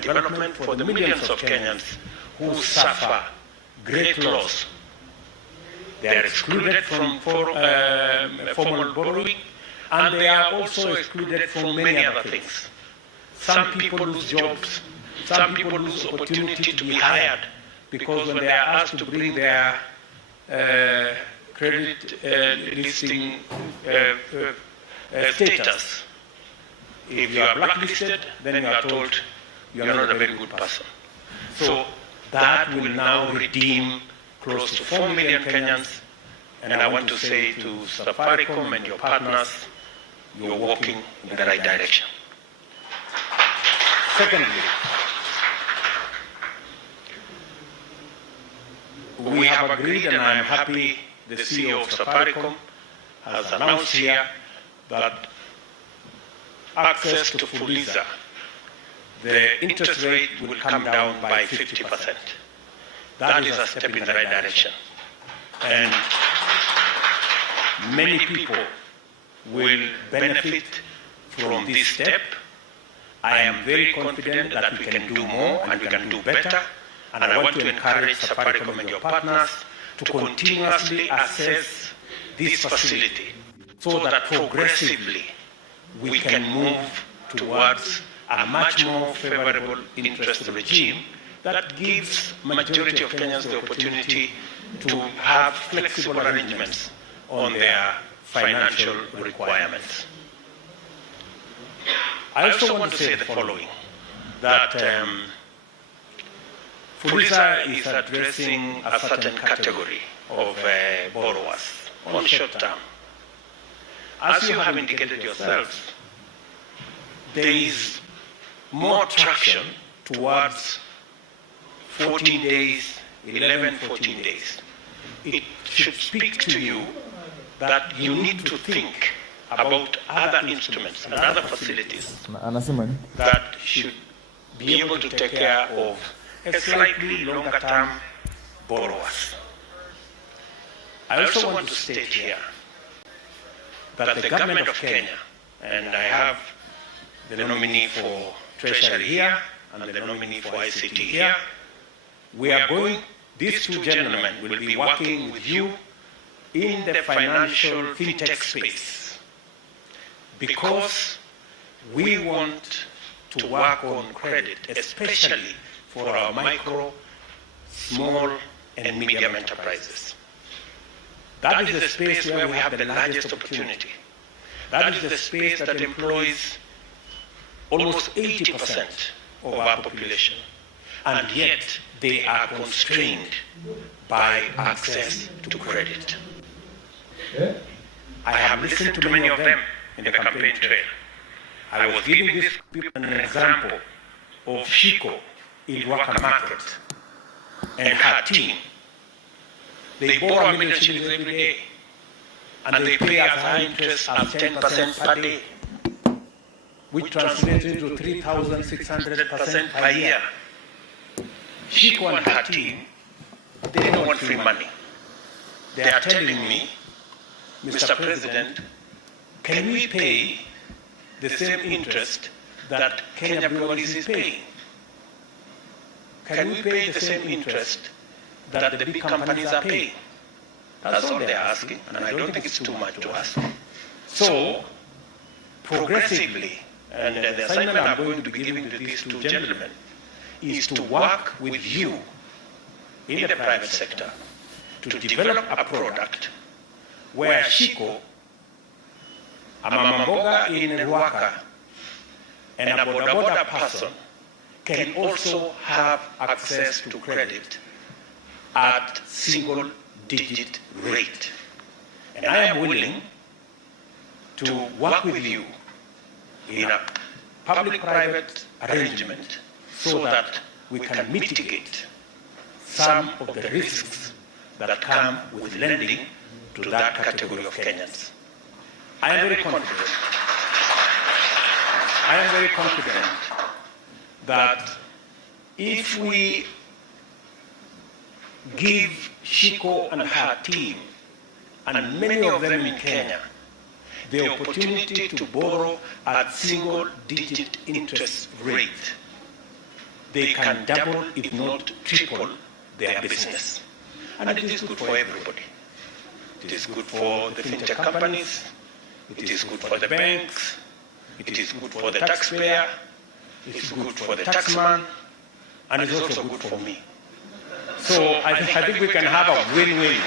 development for the millions of Kenyans who suffer great loss. They are excluded from formal borrowing, and they are also excluded from many other things. Some people lose jobs, some people lose opportunity to be hired, because when they are asked to bring their credit listing status, if you are blacklisted, then you are told you are not a very good person. So that will now redeem close to 4 million Kenyans, and I want to say to Safaricom and your partners, you're walking in the right direction. Secondly, we have agreed, and I am happy the CEO of Safaricom has announced here that access to Fuliza, the interest rate will come down by 50%. That is a step in the right direction. And many people will benefit from this step. I am very confident that we can do more and we can do better. And I want to encourage Safaricom and your partners to continuously assess this facility so that progressively we can move towards a much more favorable interest regime that gives majority of Kenyans the opportunity to have flexible arrangements on their financial requirements. I also want to say the following, that Fuliza is addressing a certain category of borrowers on short term. As you have indicated yourselves, there is more traction towards 14 days, 11, 14 days. It should speak to you that you need to think about other instruments and other facilities that should be able to take care of a slightly longer term borrowers. I also want to state here that the government of Kenya, and I have the nominee for Treasury here and the nominee for ICT here, these two gentlemen will be working with you in the financial fintech space, because we want to work on credit, especially for our micro, small, and medium enterprises. That is the space where we have the largest opportunity. That is the space that employs almost 80% of our population, and yet they are constrained by access to credit. I have listened to many of them in the campaign trail. I was giving this people an example of Shiko in Ruaka Market and her team. They borrow 1 million shillings every day, and they pay as high interest as 10% per day, which translates into 3,600% per year. Shiko and her team, they don't want free money. They are telling me, Mr. President, can we pay the same interest that Kenya Breweries is paying? Can we pay the same interest that the big companies are paying? That's all they're asking, and I don't think it's too much to ask. So, progressively, and the assignment I'm going to be giving to these two gentlemen is to work with you in the private sector to develop a product where Shiko, a mama mboga in Ruaka, and a boda person can also have access to credit at single-digit rate. And I am willing to work with you in a public-private arrangement so that we can mitigate some of the risks that come with lending to that category of Kenyans. I am very confident that if we give Shiko and her team, and many of them in Kenya, the opportunity to borrow at single-digit interest rate, they can double, if not triple, their business. And it is good for everybody. It is good for the fintech companies, it is good for the banks, it is good for the taxpayer, it's good for the taxman, and it's also good for me. So I think we can have a win-win.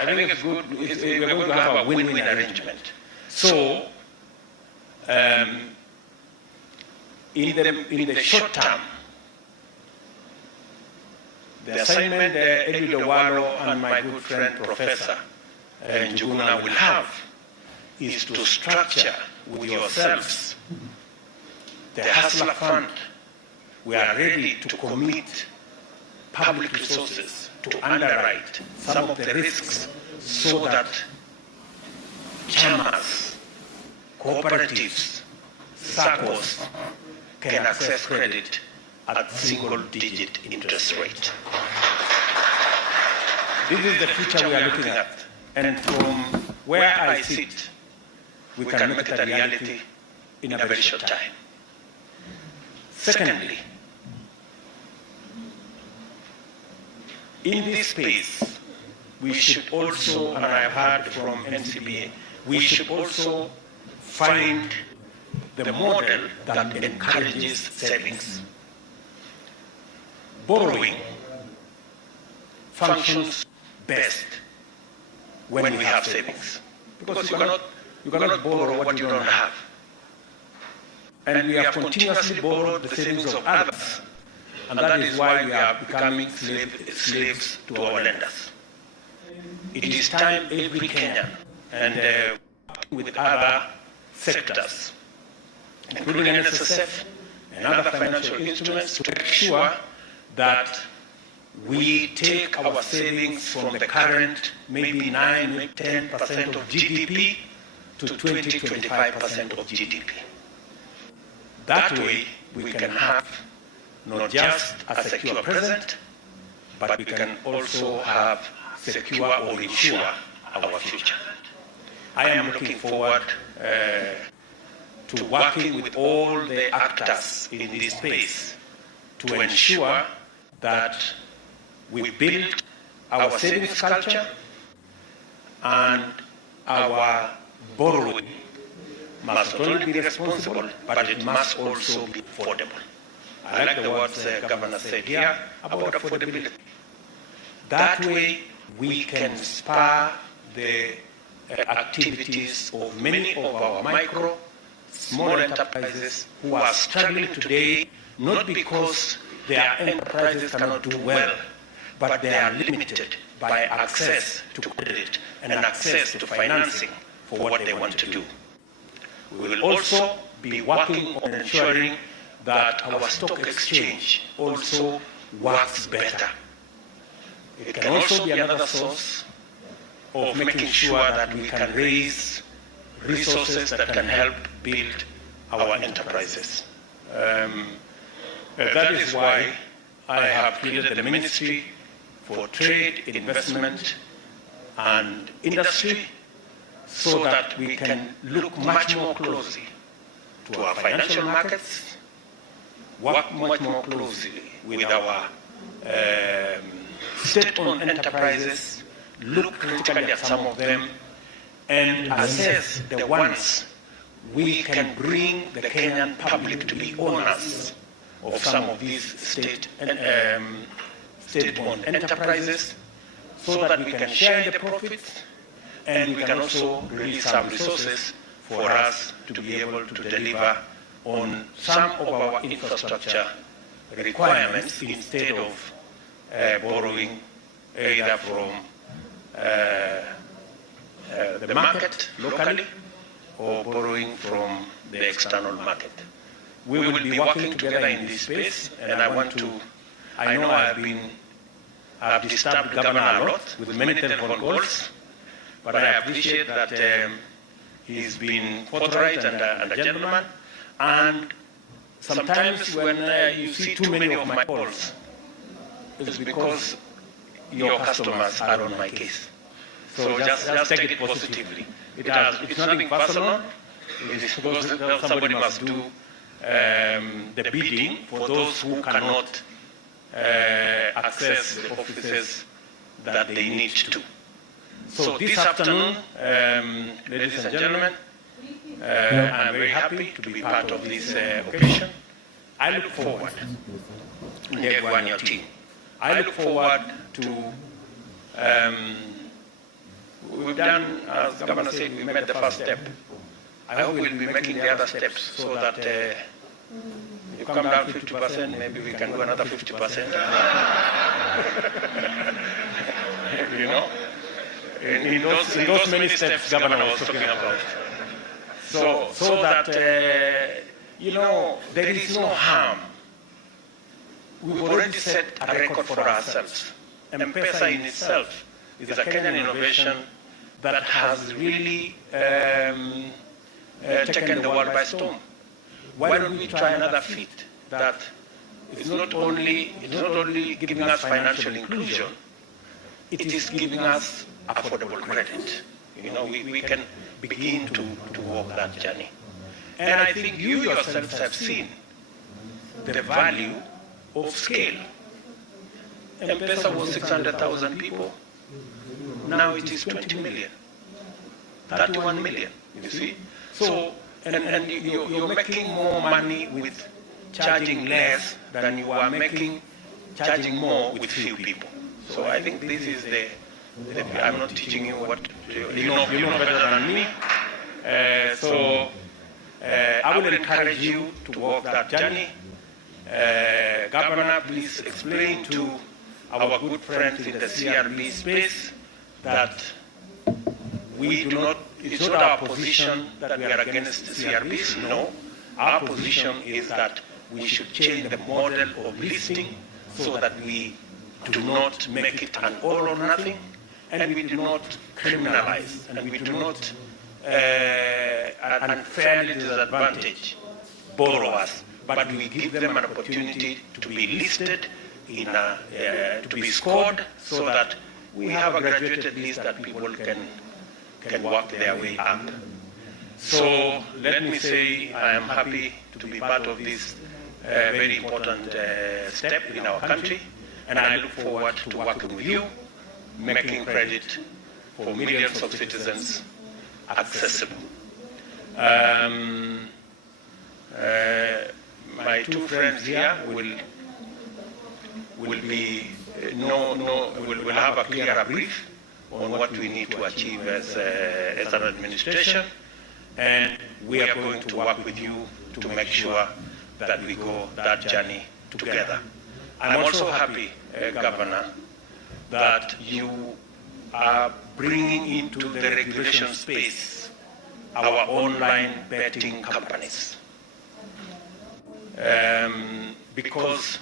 I think it's good. We're going to have a win-win arrangement. So in the short term, the assignment Eliud Owalo and my good friend Professor Njuguna will have is to structure with yourselves the Hustler Fund. We are ready to commit public resources to underwrite some of the risks so that chamas, cooperatives, SACCOs can access credit at single-digit interest rate. This is the future we are looking at. And from where I sit, we can make it a reality in a very short time. Secondly, in this space, we should also, and I have heard from NCBA, we should also find the model that encourages savings. Borrowing functions best when we have savings, because you cannot borrow what you don't have. And we have continuously borrowed the savings of others, and that is why we are becoming slaves to our lenders. It is time every Kenyan, and with other sectors, including NSSF and other financial instruments, to make sure that we take our savings from the current maybe 9, maybe 10% of GDP to 20, 25% of GDP. That way, we can have not just a secure present, but we can also have secure or ensure our future. I am looking forward to working with all the actors in this space to ensure that we build our savings culture and our borrowing must not only be responsible, but it must also be affordable. I like the words the Governor said here about affordability. That way, we can spur the activities of many of our micro, small enterprises who are struggling today, not because their enterprises cannot do well, but they are limited by access to credit and access to financing for what they want to do. We will also be working on ensuring that our stock exchange also works better. It can also be another source of making sure that we can raise resources that can help build our enterprises. That is why I have created the Ministry for Trade, Investment and Industry, so that we can look much more closely to our financial markets, work much more closely with our state-owned enterprises, look critically at some of them, and assess the ones we can bring the Kenyan public to be owners of some of these state-owned enterprises, so that we can share in the profits, and we can also release some resources for us to be able to deliver on some of our infrastructure requirements instead of borrowing either from the market locally or borrowing from the external market. We will be working together in this space, and I know I've disturbed the governor a lot with many telephone calls, but I appreciate that he's been forthright and a gentleman. And sometimes when you see too many of my calls, it's because your customers are on my case. So just take it positively. It's nothing personal. It is because somebody must do the bidding for those who cannot access the offices that they need to. So this afternoon, ladies and gentlemen, I'm very happy to be part of this occasion. I look forward, Ndegwa and your team, I look forward to, we've done, as the Governor said, we made the first step. I hope we'll be making the other steps so that you come down 50%, maybe we can do another 50%. You know, in those many steps Governor was talking about. So that, you know, there is no harm. We've already set a record for ourselves. M-Pesa in itself is a Kenyan innovation that has really taken the world by storm. Why don't we try another feat that is not only giving us financial inclusion, it is giving us affordable credit. You know, we can begin to walk that journey. And I think you yourselves have seen the value of scale. M-Pesa was 600,000 people. Now it is 20 million, 31 million, you see. So, and you're making more money with charging less than you are making charging more with few people. So I think this is I'm not teaching you what, you know better than me. So I will encourage you to walk that journey. Governor, please explain to our good friends in the CRB space that we do not, it's not our position that we are against CRBs, no. Our position is that we should change the model of listing so that we do not make it an all or nothing, and we do not criminalize, and we do not unfairly disadvantage borrowers, but we give them an opportunity to be listed, to be scored, so that we have a graduated list that people can work their way up. So let me say I am happy to be part of this very important step in our country, and I look forward to working with you, making credit for millions of citizens accessible. My two friends here will have a clearer brief on what we need to achieve as an administration, and we are going to work with you to make sure that we go that journey together. I'm also happy, Governor, that you are bringing into the regulation space our online betting companies. Because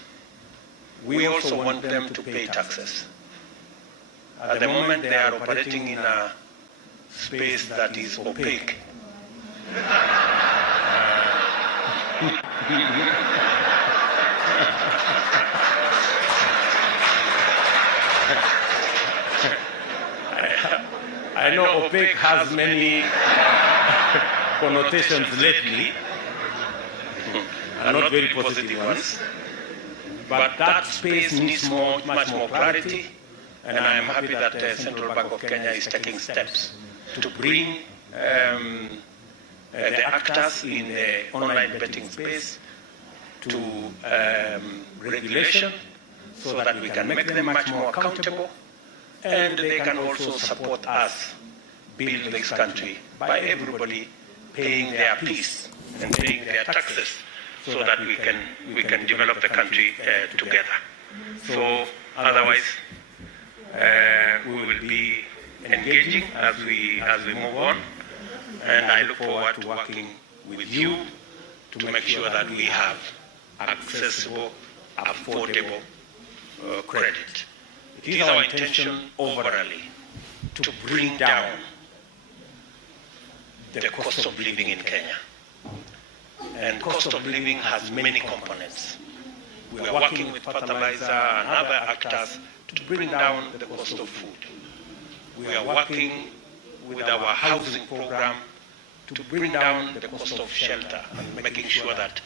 we also want them to pay taxes. At the moment, they are operating in a space that is opaque. I know opaque has many connotations lately, and not very positive ones, but that space needs much more clarity, and I am happy that Central Bank of Kenya is taking steps to bring the actors in the online betting space to regulation, so that we can make them much more accountable, and they can also support us build this country by everybody paying their piece and paying their taxes, so that we can develop the country together. So otherwise, we will be engaging as we move on, and I look forward to working with you to make sure that we have accessible, affordable credit. It is our intention overall to bring down the cost of living in Kenya. And cost of living has many components. We are working with fertilizer and other actors to bring down the cost of food. We are working with our housing program to bring down the cost of shelter and making sure that